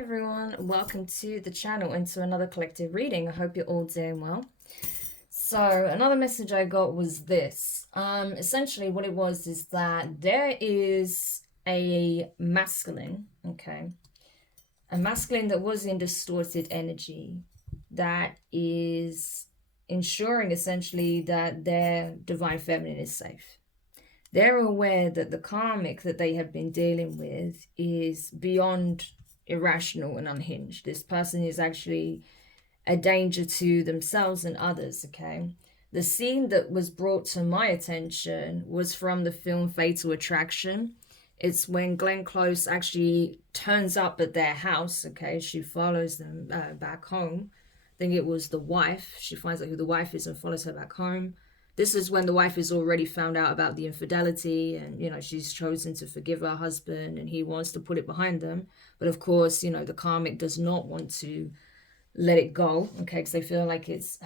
Everyone, welcome to the channel and to another collective reading. I hope you're all doing well. So another message I got was this. Essentially what it was is that there is a masculine, okay, a masculine that was in distorted energy that is ensuring essentially that their divine feminine is safe. They're aware that the karmic that they have been dealing with is beyond irrational and unhinged. This person is actually a danger to themselves and others, okay? The scene that was brought to my attention was from the film Fatal Attraction. It's when Glenn Close actually turns up at their house, okay? She follows them back home. I think it was the wife. She finds out who the wife is and follows her back home. This is when the wife has already found out about the infidelity and, she's chosen to forgive her husband and he wants to put it behind them. But of course, the karmic does not want to let it go, okay, because they feel like it's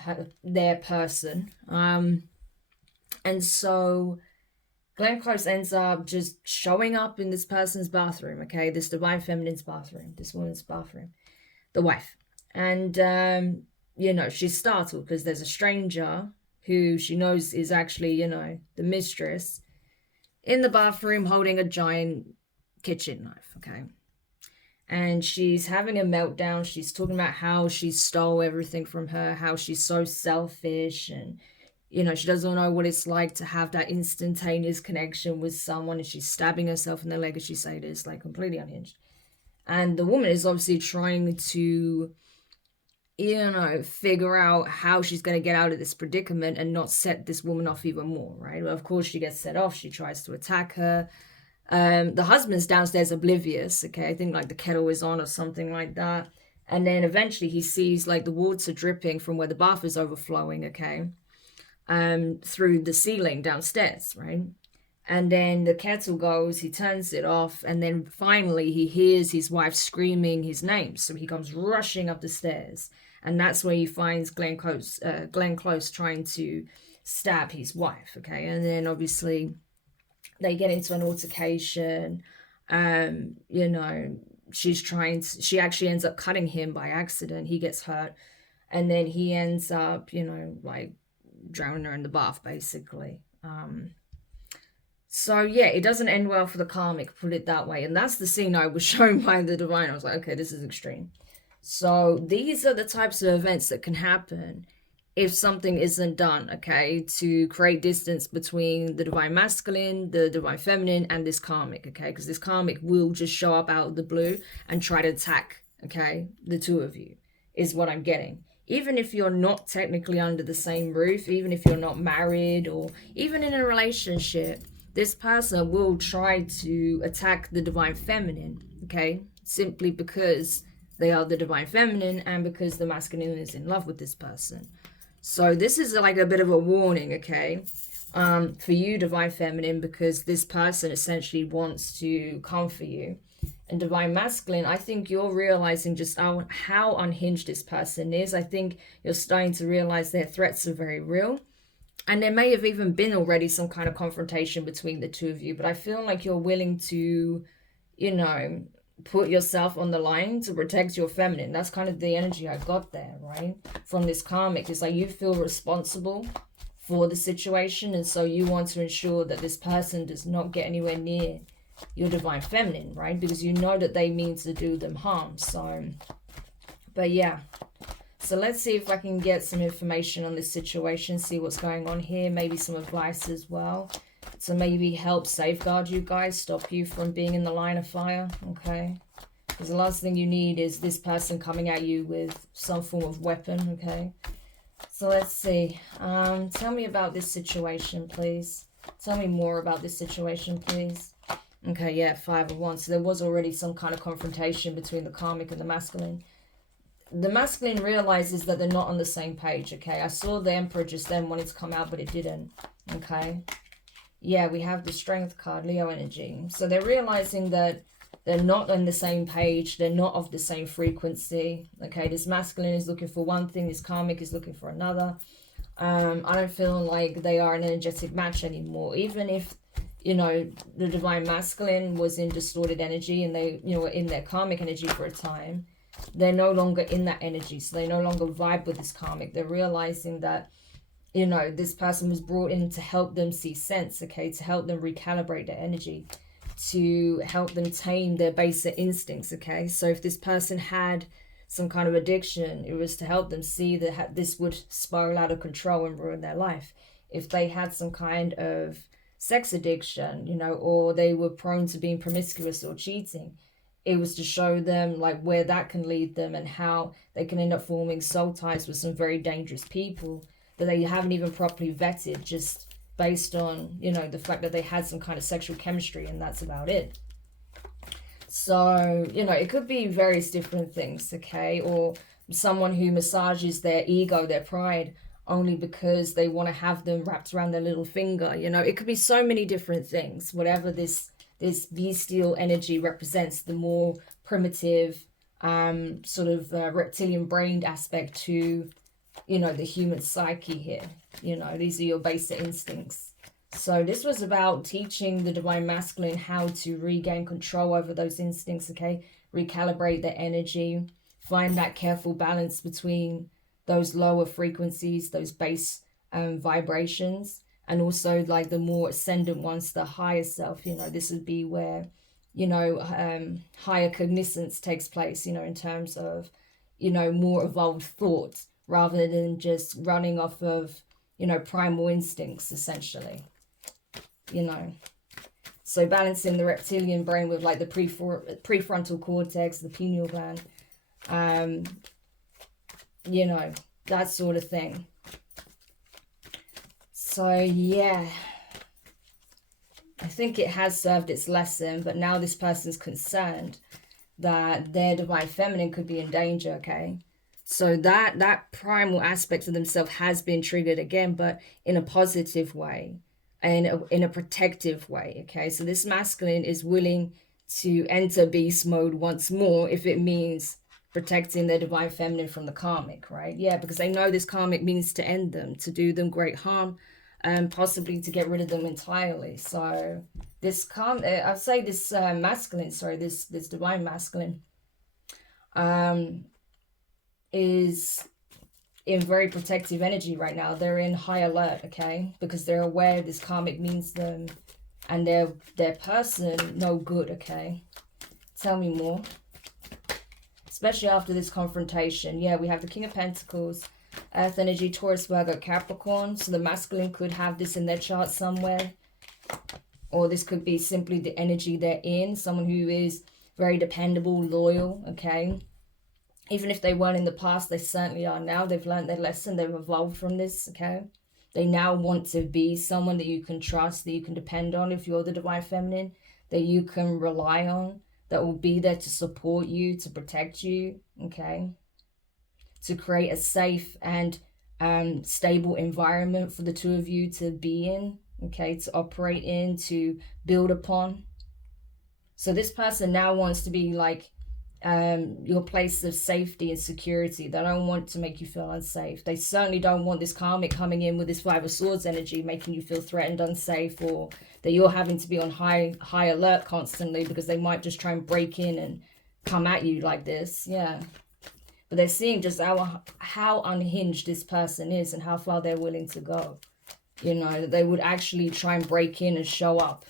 their person. And so Glenn Close ends up just showing up in this person's bathroom, okay, this divine feminine's bathroom, this woman's bathroom, the wife. And, she's startled because there's a stranger who she knows is actually, the mistress, in the bathroom holding a giant kitchen knife, okay? And she's having a meltdown. She's talking about how she stole everything from her, how she's so selfish, and, she doesn't know what it's like to have that instantaneous connection with someone, and she's stabbing herself in the leg as she said this, like completely unhinged. And the woman is obviously trying to figure out how she's going to get out of this predicament and not set this woman off even more, right? Well, of course, she gets set off. She tries to attack her. The husband's downstairs oblivious, okay? I think like the kettle is on or something like that. And then eventually he sees like the water dripping from where the bath is overflowing, okay? Through the ceiling downstairs, right? And then the kettle goes, he turns it off, and then finally he hears his wife screaming his name. So he comes rushing up the stairs. And that's where he finds Glenn Close trying to stab his wife, okay? And then obviously they get into an altercation. She actually ends up cutting him by accident. He gets hurt. And then he ends up, like drowning her in the bath, basically. So yeah, it doesn't end well for the karmic, put it that way. And that's the scene I was shown by the divine. I was like, okay, this is extreme. So these are the types of events that can happen if something isn't done, okay, to create distance between the divine masculine, the divine feminine, and this karmic, okay? Because this karmic will just show up out of the blue and try to attack, okay, the two of you, is what I'm getting. Even if you're not technically under the same roof, even if you're not married or even in a relationship, this person will try to attack the divine feminine, okay? Simply because they are the divine feminine and because the masculine is in love with this person. So this is like a bit of a warning, okay, for you, divine feminine, because this person essentially wants to come for you. And divine masculine, I think you're realizing just how unhinged this person is. I think you're starting to realize their threats are very real. And there may have even been already some kind of confrontation between the two of you, but I feel like you're willing to, put yourself on the line to protect your feminine. That's kind of the energy I got there, right? From this karmic. It's like you feel responsible for the situation, and so you want to ensure that this person does not get anywhere near your divine feminine, right? Because you know that they mean to do them harm. So, but yeah. So let's see if I can get some information on this situation, see what's going on here, maybe some advice as well. To maybe help safeguard you guys, stop you from being in the line of fire, okay? Because the last thing you need is this person coming at you with some form of weapon, okay? So let's see. Tell me about this situation, please. Tell me more about this situation, please. Okay, yeah, 5 of Wands. So there was already some kind of confrontation between the karmic and the masculine. The masculine realizes that they're not on the same page, okay? I saw the Emperor just then when it's come out, but it didn't, okay? Yeah, we have the Strength card, Leo energy. So they're realizing that they're not on the same page. They're not of the same frequency. Okay, this masculine is looking for one thing. This karmic is looking for another. I don't feel like they are an energetic match anymore. Even if you know, the divine masculine was in distorted energy, and they, you know, were in their karmic energy for a time. They're no longer in that energy, so they no longer vibe with this karmic. They're realizing that, you know, this person was brought in to help them see sense, okay, to help them recalibrate their energy, to help them tame their baser instincts, okay. So if this person had some kind of addiction, it was to help them see that this would spiral out of control and ruin their life. If they had some kind of sex addiction, you know, or they were prone to being promiscuous or cheating, it was to show them like where that can lead them and how they can end up forming soul ties with some very dangerous people that they haven't even properly vetted, just based on, you know, the fact that they had some kind of sexual chemistry, and that's about it. So, you know, it could be various different things, okay? Or someone who massages their ego, their pride, only because they want to have them wrapped around their little finger. You know, it could be so many different things. Whatever this bestial energy represents, the more primitive, sort of reptilian-brained aspect to, you know, the human psyche here. You know, these are your basic instincts. So this was about teaching the divine masculine how to regain control over those instincts, okay? Recalibrate their energy, find that careful balance between those lower frequencies, those base vibrations, and also like the more ascendant ones, the higher self. You know, this would be where, you know, higher cognizance takes place, you know, in terms of, you know, more evolved thought rather than just running off of, you know, primal instincts, essentially. You know, so balancing the reptilian brain with like the prefrontal cortex, the pineal gland, you know, that sort of thing. So yeah, I think it has served its lesson, but now this person's concerned that their divine feminine could be in danger, okay? So that primal aspect of themselves has been triggered again, but in a positive way. And in a protective way, okay? So this masculine is willing to enter beast mode once more if it means protecting their divine feminine from the karmic, right? Yeah, because they know this karmic means to end them, to do them great harm, and possibly to get rid of them entirely. So this I'll say this masculine, sorry, this divine masculine is in very protective energy right now. They're in high alert, okay, because they're aware this karmic means them and their person no good, okay. Tell me more, especially after this confrontation. Yeah, we have the King of Pentacles, Earth energy, Taurus, Virgo, Capricorn. So the masculine could have this in their chart somewhere, or this could be simply the energy they're in, someone who is very dependable, loyal, okay. Even if they weren't in the past, they certainly are now. They've learned their lesson. They've evolved from this, okay? They now want to be someone that you can trust, that you can depend on if you're the divine feminine, that you can rely on, that will be there to support you, to protect you, okay? To create a safe and stable environment for the two of you to be in, okay? To operate in, to build upon. So this person now wants to be like, your place of safety and security. They don't want to make you feel unsafe. They certainly don't want this karmic coming in with this Five of Swords energy, making you feel threatened, unsafe, or that you're having to be on high alert constantly because they might just try and break in and come at you like this. Yeah. But they're seeing just how unhinged this person is and how far they're willing to go. You know, that they would actually try and break in and show up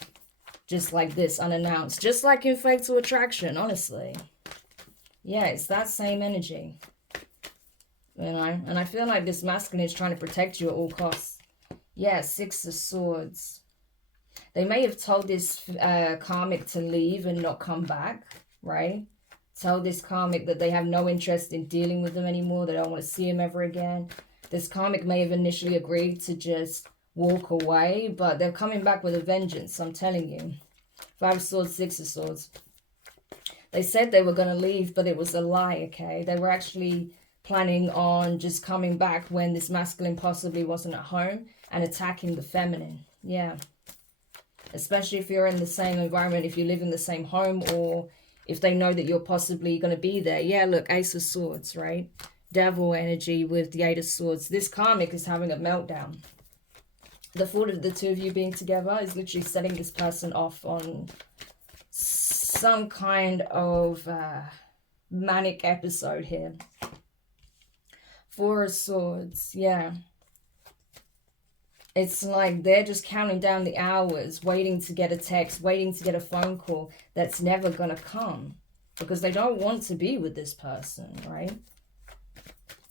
just like this, unannounced. Just like in Fatal Attraction, honestly. Yeah, it's that same energy, you know, and I feel like this masculine is trying to protect you at all costs. Yeah, Six of Swords. They may have told this karmic to leave and not come back, right? Tell this karmic that they have no interest in dealing with them anymore. They don't want to see him ever again. This karmic may have initially agreed to just walk away, but they're coming back with a vengeance, I'm telling you. Five of Swords, Six of Swords. They said they were going to leave, but it was a lie, okay? They were actually planning on just coming back when this masculine possibly wasn't at home and attacking the feminine. Yeah. Especially if you're in the same environment, if you live in the same home, or if they know that you're possibly going to be there. Yeah, look, Ace of Swords, right? Devil energy with the Eight of Swords. This karmic is having a meltdown. The thought of the two of you being together is literally setting this person off on some kind of manic episode here. Four of Swords, yeah. It's like they're just counting down the hours, waiting to get a text, waiting to get a phone call that's never going to come because they don't want to be with this person, right?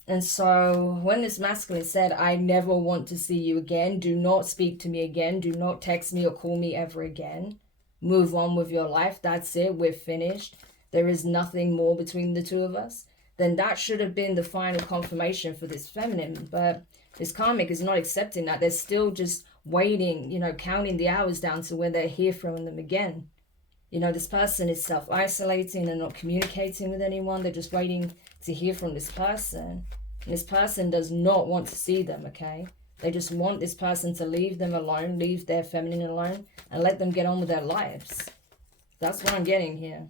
And so when this masculine said, I never want to see you again, do not speak to me again, do not text me or call me ever again, move on with your life, that's it, we're finished, there is nothing more between the two of us, then that should have been the final confirmation for this feminine. But this karmic is not accepting that. They're still just waiting, you know, counting the hours down to when they hear from them again. You know, this person is self-isolating and not communicating with anyone. They're just waiting to hear from this person. And this person does not want to see them, okay? They just want this person to leave them alone, leave their feminine alone, and let them get on with their lives. That's what I'm getting here.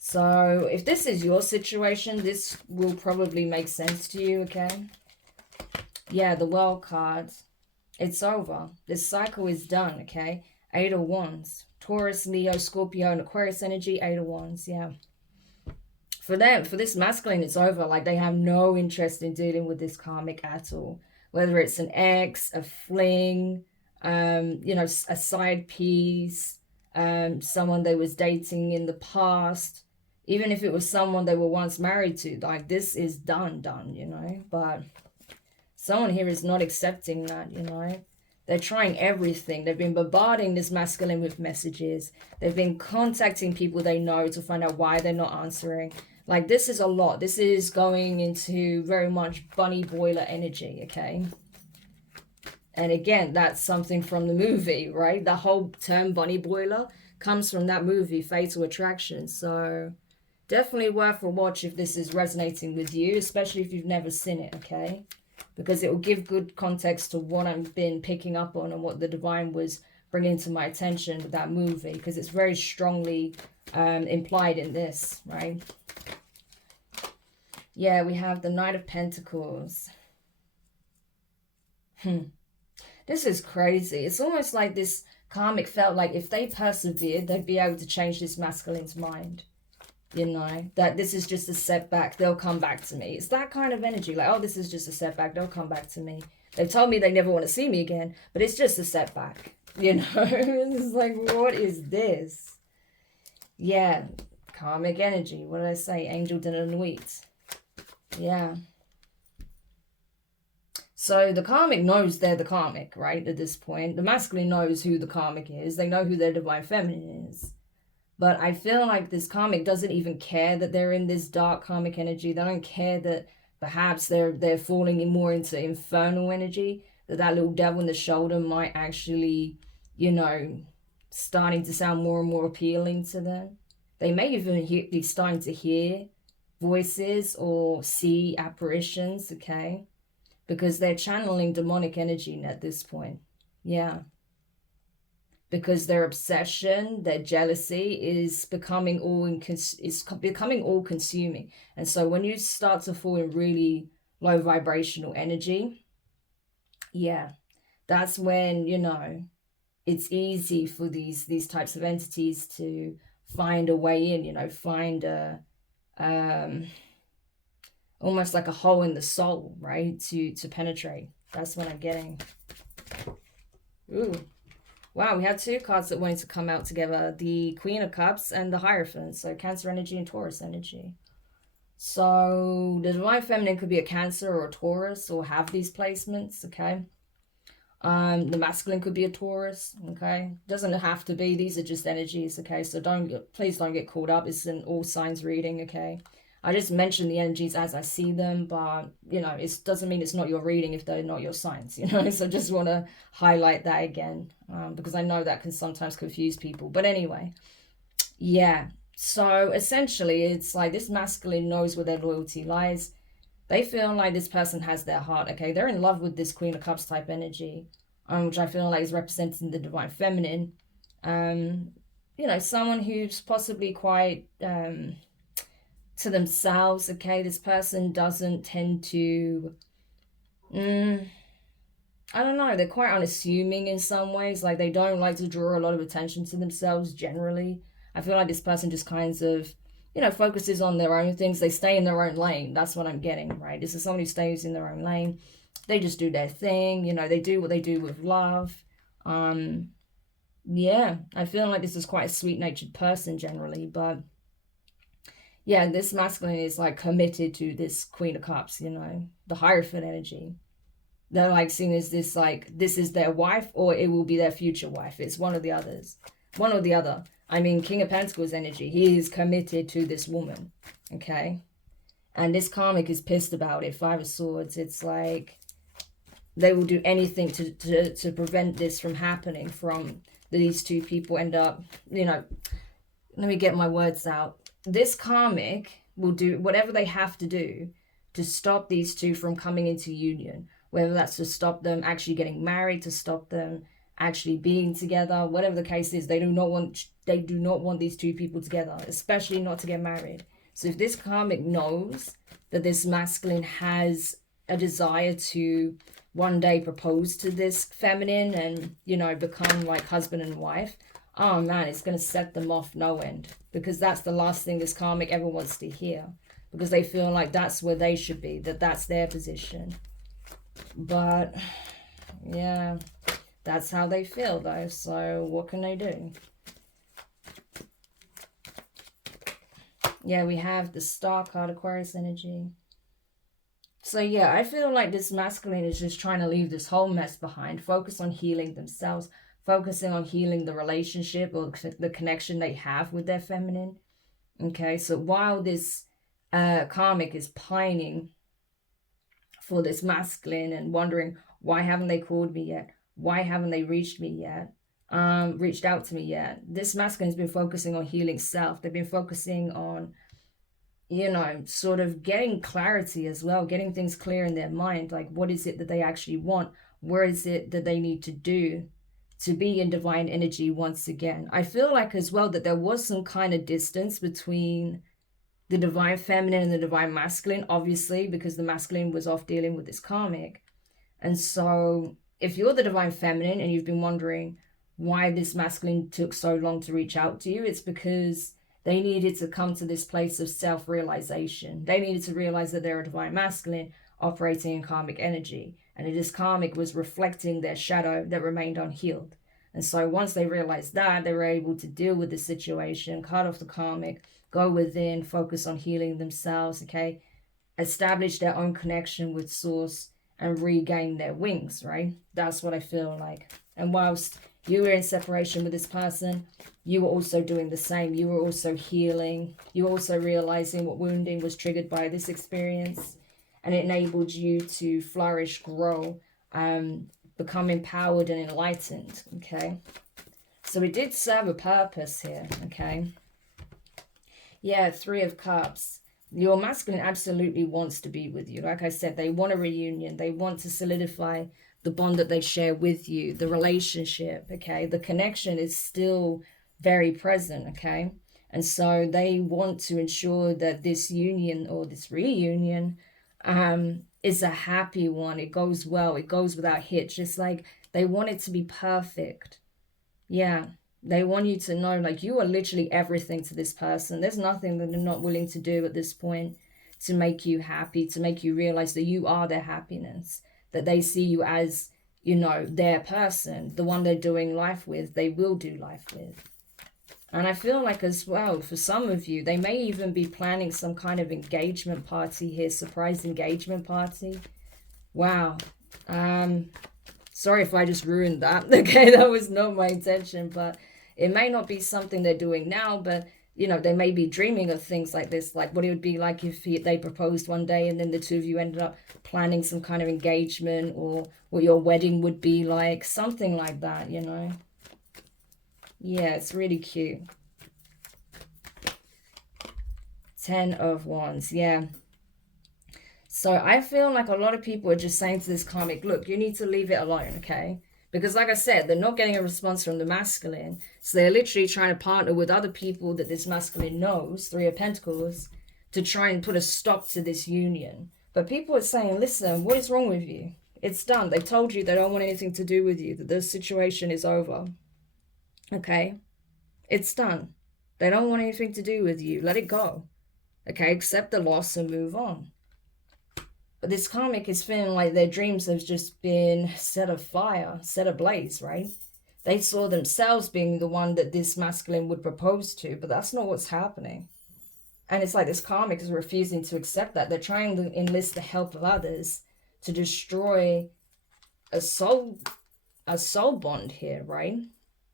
So if this is your situation, this will probably make sense to you, okay? Yeah, the World card. It's over. This cycle is done, okay? 8 of Wands. Taurus, Leo, Scorpio, and Aquarius energy. 8 of Wands, yeah. For them, for this masculine, it's over. Like, they have no interest in dealing with this karmic at all. Whether it's an ex, a fling, you know, a side piece, someone they was dating in the past. Even if it was someone they were once married to. Like, this is done, you know? But someone here is not accepting that, you know. They're trying everything. They've been bombarding this masculine with messages. They've been contacting people they know to find out why they're not answering. Like, this is a lot. This is going into very much bunny boiler energy, okay? And again, that's something from the movie, right? The whole term bunny boiler comes from that movie, Fatal Attraction. So definitely worth a watch if this is resonating with you, especially if you've never seen it, okay? Because it will give good context to what I've been picking up on and what the divine was bringing to my attention with that movie, because it's very strongly implied in this, right? Yeah, we have the Knight of Pentacles. This is crazy. It's almost like this karmic felt like if they persevered, they'd be able to change this masculine's mind. You know, that this is just a setback, they'll come back to me. It's that kind of energy, like, oh, this is just a setback, they'll come back to me. They've told me they never want to see me again, but it's just a setback, you know. It's like, what is this? Yeah, karmic energy. What did I say? Angel de la Nuit. Yeah. So the karmic knows they're the karmic, right, at this point. The masculine knows who the karmic is. They know who their divine feminine is. But I feel like this karmic doesn't even care that they're in this dark karmic energy. They don't care that perhaps they're falling in more into infernal energy. That little devil in the shoulder might actually, you know, starting to sound more and more appealing to them. They may even be starting to hear voices or see apparitions, okay? Because they're channeling demonic energy at this point. Yeah. Because their obsession, their jealousy is becoming becoming all consuming. And so when you start to fall in really low vibrational energy, yeah, that's when, you know, it's easy for these types of entities to find a way in, you know, find a almost like a hole in the soul, right, to penetrate. That's what I'm getting. Ooh. Wow, we had two cards that wanted to come out together. The Queen of Cups and the Hierophant. So Cancer energy and Taurus energy. So the Divine Feminine could be a Cancer or a Taurus or have these placements, okay? The masculine could be a Taurus, okay? Doesn't have to be. These are just energies, okay? So please don't get caught up. It's an all signs reading, okay? I just mention the energies as I see them, but, you know, it doesn't mean it's not your reading if they're not your signs, you know? So just want to highlight that again, because I know that can sometimes confuse people. But anyway, yeah. So essentially, it's like this masculine knows where their loyalty lies. They feel like this person has their heart, okay? They're in love with this Queen of Cups type energy, which I feel like is representing the Divine Feminine. You know, someone who's possibly quite... to themselves, okay? This person doesn't tend to I don't know, they're quite unassuming in some ways. Like, they don't like to draw a lot of attention to themselves generally. I feel like this person just kind of, you know, focuses on their own things. They stay in their own lane. That's what I'm getting, right? This is someone who stays in their own lane. They just do their thing, you know, they do what they do with love. Um, yeah, I feel like this is quite a sweet-natured person generally, but yeah, this masculine is like committed to this Queen of Cups, you know, the Hierophant energy. They're like seen as this, like, this is their wife or it will be their future wife. It's one of the others. One or the other. I mean, King of Pentacles energy. He is committed to this woman. Okay? And this karmic is pissed about it. Five of Swords. It's like they will do anything to prevent this from happening, from these two people end up, you know, let me get my words out. This karmic will do whatever they have to do to stop these two from coming into union, whether that's to stop them actually getting married, to stop them actually being together, whatever the case is. They do not want these two people together, especially not to get married. So if this karmic knows that this masculine has a desire to one day propose to this feminine and, you know, become like husband and wife, oh man, it's going to set them off no end, because that's the last thing this karmic ever wants to hear, because they feel like that's where they should be, that's their position. But yeah, that's how they feel though, so what can they do? Yeah, we have the Star card, Aquarius energy. So yeah, I feel like this masculine is just trying to leave this whole mess behind, focus on healing themselves, focusing on healing the relationship or the connection they have with their feminine. Okay, so while this karmic is pining for this masculine and wondering, why haven't they called me yet? Why haven't they reached out to me yet? This masculine has been focusing on healing self. They've been focusing on, you know, sort of getting clarity as well, getting things clear in their mind. Like, what is it that they actually want? Where is it that they need to do to be in divine energy once again? I feel like as well that there was some kind of distance between the divine feminine and the divine masculine, obviously, because the masculine was off dealing with this karmic. And so if you're the divine feminine and you've been wondering why this masculine took so long to reach out to you, it's because they needed to come to this place of self-realization. They needed to realize that they're a divine masculine operating in karmic energy. And this karmic was reflecting their shadow that remained unhealed. And so once they realized that, they were able to deal with the situation, cut off the karmic, go within, focus on healing themselves, okay? Establish their own connection with source and regain their wings, right? That's what I feel like. And whilst you were in separation with this person, you were also doing the same. You were also healing. You were also realizing what wounding was triggered by this experience, and it enabled you to flourish, grow, become empowered and enlightened, okay? So it did serve a purpose here, okay? Yeah, Three of Cups. Your masculine absolutely wants to be with you. Like I said, they want a reunion. They want to solidify the bond that they share with you, the relationship, okay? The connection is still very present, okay? And so they want to ensure that this union or this reunion is a happy one. It goes well. It goes without hitch. Just like they want it to be perfect. Yeah. They want you to know, like, you are literally everything to this person. There's nothing that they're not willing to do at this point to make you happy, to make you realize that you are their happiness, that they see you as, you know, their person, the one they're doing life with, they will do life with. And I feel like as well, for some of you, they may even be planning some kind of engagement party here, surprise engagement party. Wow. Sorry if I just ruined that. Okay, that was not my intention, but it may not be something they're doing now, but, you know, they may be dreaming of things like this, like what it would be like if they proposed one day and then the two of you ended up planning some kind of engagement, or what your wedding would be like, something like that, you know. Yeah, it's really cute. 10 of Wands, yeah. So I feel like a lot of people are just saying to this karmic, look, you need to leave it alone, okay? Because like I said, they're not getting a response from the masculine. So they're literally trying to partner with other people that this masculine knows, Three of Pentacles, to try and put a stop to this union. But people are saying, listen, what is wrong with you? It's done. They told you they don't want anything to do with you, that the situation is over. Okay? It's done. They don't want anything to do with you. Let it go. Okay? Accept the loss and move on. But this karmic is feeling like their dreams have just been set afire, set ablaze, right? They saw themselves being the one that this masculine would propose to, but that's not what's happening. And it's like this karmic is refusing to accept that. They're trying to enlist the help of others to destroy a soul bond here, right?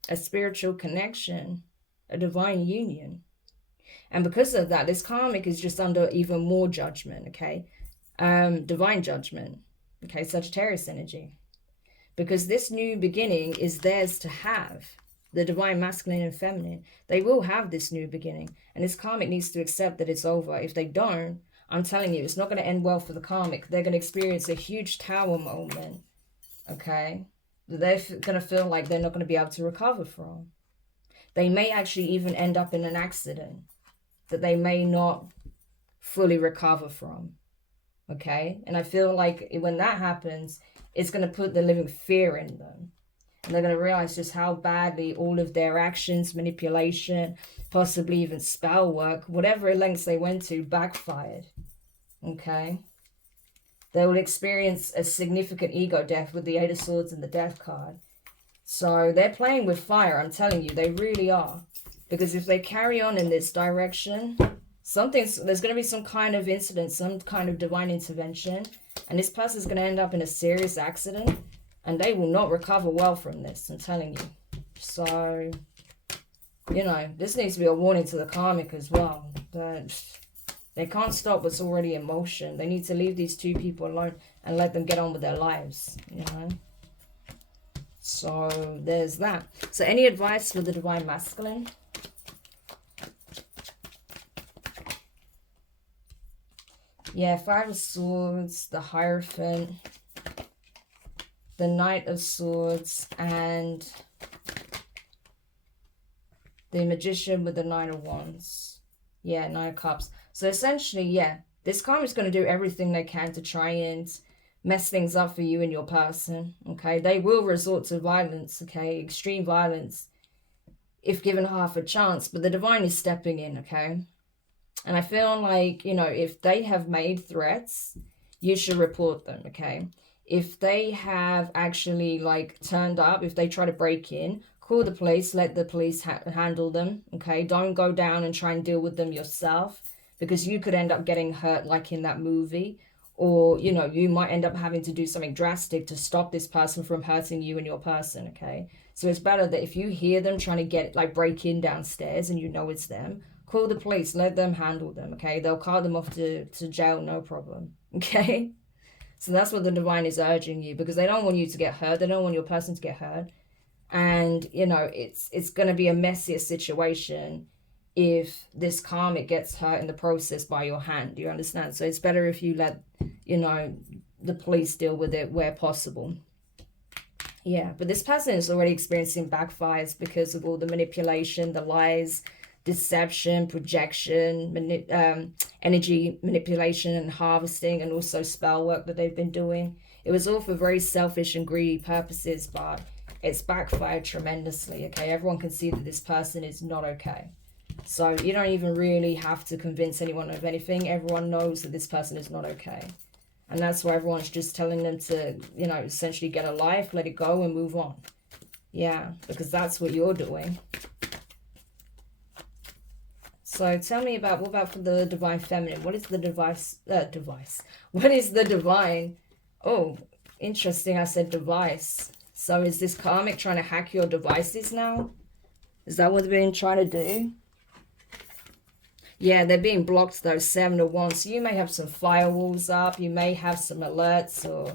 A spiritual connection, a divine union. And because of that, this karmic is just under even more judgment, okay? Divine judgment, okay? Sagittarius energy. Because this new beginning is theirs to have. The divine masculine and feminine. They will have this new beginning. And this karmic needs to accept that it's over. If they don't, I'm telling you, it's not going to end well for the karmic. They're going to experience a huge tower moment, okay? They're going to feel like they're not going to be able to recover from. They may actually even end up in an accident that they may not fully recover from, okay? And I feel like when that happens, it's going to put the living fear in them. And they're going to realize just how badly all of their actions, manipulation, possibly even spell work, whatever lengths they went to, backfired. Okay? They will experience a significant ego death with the Eight of Swords and the Death card. So they're playing with fire, I'm telling you. They really are. Because if they carry on in this direction, there's going to be some kind of incident, some kind of divine intervention. And this person's going to end up in a serious accident. And they will not recover well from this, I'm telling you. So, you know, this needs to be a warning to the karmic as well. But they can't stop what's already in motion. They need to leave these two people alone and let them get on with their lives, you know. So, there's that. So, any advice for the divine masculine? Yeah, Five of Swords, the Hierophant, the Knight of Swords, and the Magician with the Nine of Wands. Yeah, Nine of Cups. So essentially, yeah, this karma is going to do everything they can to try and mess things up for you and your person, okay? They will resort to violence, okay? Extreme violence, if given half a chance, but the divine is stepping in, okay? And I feel like, you know, if they have made threats, you should report them, okay? If they have actually, like, turned up, if they try to break in, call the police, let the police handle them, okay? Don't go down and try and deal with them yourself, because you could end up getting hurt like in that movie. Or, you know, you might end up having to do something drastic to stop this person from hurting you and your person, okay? So it's better that if you hear them trying to break in downstairs and you know it's them, call the police, let them handle them, okay? They'll cart them off to jail, no problem, okay? So that's what the divine is urging you, because they don't want you to get hurt. They don't want your person to get hurt. And, you know, it's going to be a messier situation if this karmic gets hurt in the process by your hand. You understand? So it's better if you let, you know, the police deal with it where possible. Yeah, but this person is already experiencing backfires because of all the manipulation, the lies, deception, projection, energy manipulation and harvesting, and also spell work that they've been doing. It was all for very selfish and greedy purposes, but it's backfired tremendously, okay? Everyone can see that this person is not okay. So you don't even really have to convince anyone of anything. Everyone knows that this person is not okay. And that's why everyone's just telling them to, you know, essentially get a life, let it go and move on. Yeah, because that's what you're doing. So tell me about, what about for the divine feminine? What is the What is the divine? Oh, interesting. I said device. So is this karmic trying to hack your devices now? Is that what they're being trying to do? Yeah, they're being blocked though, 7 of Wands. So you may have some firewalls up. You may have some alerts or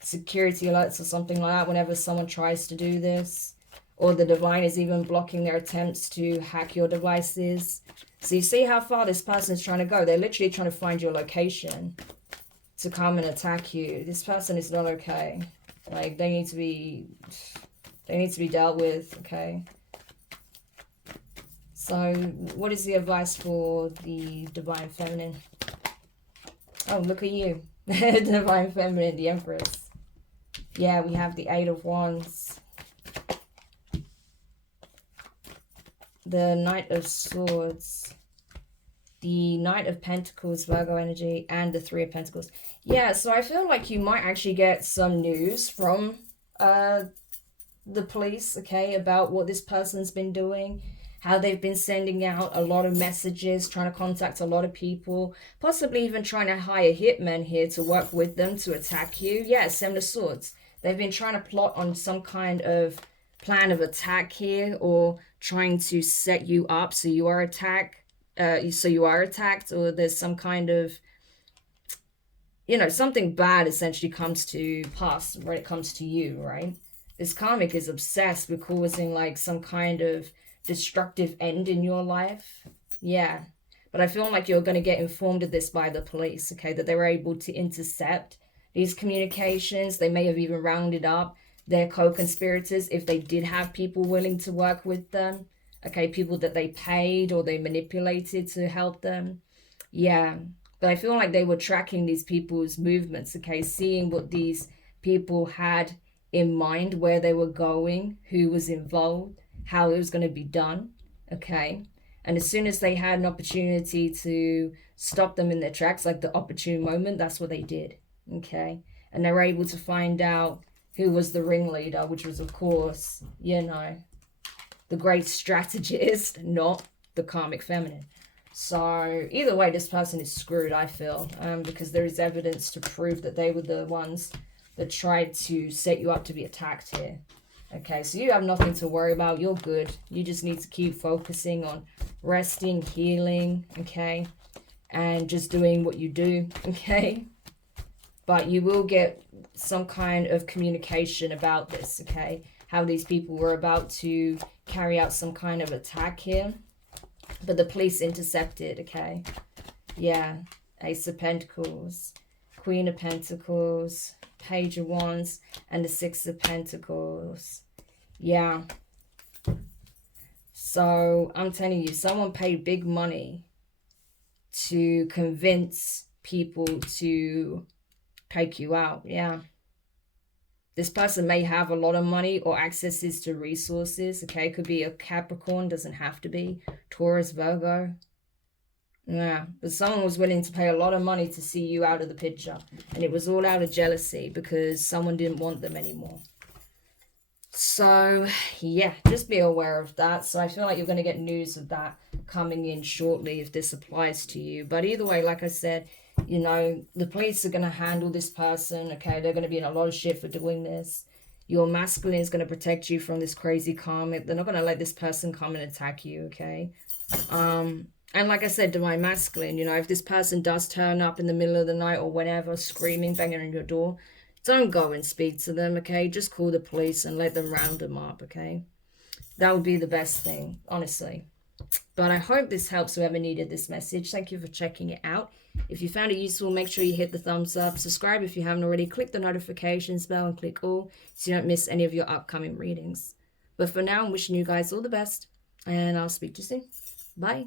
security alerts or something like that whenever someone tries to do this. Or the divine is even blocking their attempts to hack your devices. So you see how far this person is trying to go. They're literally trying to find your location to come and attack you. This person is not okay. Like, they need to be dealt with, okay? So what is the advice for the divine feminine? Oh, look at you. Divine feminine, the Empress. Yeah, we have the 8 of Wands. The Knight of Swords. The Knight of Pentacles, Virgo energy, and the 3 of Pentacles. Yeah, so I feel like you might actually get some news from the police, okay, about what this person's been doing, how they've been sending out a lot of messages, trying to contact a lot of people, possibly even trying to hire hitmen here to work with them to attack you. Yeah, 7 of Swords. They've been trying to plot on some kind of plan of attack here, or trying to set you up so you are attacked, or there's some kind of, you know, something bad essentially comes to pass when it comes to you, right? This karmic is obsessed with causing like some kind of destructive end in your life. Yeah. But I feel like you're going to get informed of this by the police, okay? That they were able to intercept these communications. They may have even rounded up their co-conspirators if they did have people willing to work with them. Okay, people that they paid or they manipulated to help them. Yeah. But I feel like they were tracking these people's movements, okay? Seeing what these people had in mind, where they were going, who was involved, how it was going to be done, okay? And as soon as they had an opportunity to stop them in their tracks, like the opportune moment, that's what they did, okay? And they were able to find out who was the ringleader, which was, of course, you know, the great strategist, not the karmic feminine. So either way, this person is screwed, I feel, because there is evidence to prove that they were the ones that tried to set you up to be attacked here. Okay, so you have nothing to worry about. You're good. You just need to keep focusing on resting, healing, okay, and just doing what you do, okay? But you will get some kind of communication about this, okay? How these people were about to carry out some kind of attack here. But the police intercepted, okay? Yeah, Ace of Pentacles, Queen of Pentacles, Page of Wands, and the 6 of Pentacles. Yeah. So I'm telling you, someone paid big money to convince people to take you out. Yeah. This person may have a lot of money or accesses to resources. Okay, could be a Capricorn, doesn't have to be. Taurus, Virgo. Yeah, but someone was willing to pay a lot of money to see you out of the picture. And it was all out of jealousy because someone didn't want them anymore. So, yeah, just be aware of that. So I feel like you're going to get news of that coming in shortly if this applies to you. But either way, like I said, you know, the police are going to handle this person, okay? They're going to be in a lot of shit for doing this. Your masculine is going to protect you from this crazy karmic. They're not going to let this person come and attack you, okay? And like I said, to my masculine, you know, if this person does turn up in the middle of the night or whenever, screaming, banging on your door, don't go and speak to them, okay? Just call the police and let them round them up, okay? That would be the best thing, honestly. But I hope this helps whoever needed this message. Thank you for checking it out. If you found it useful, make sure you hit the thumbs up. Subscribe if you haven't already. Click the notifications bell and click all so you don't miss any of your upcoming readings. But for now, I'm wishing you guys all the best. And I'll speak to you soon. Bye.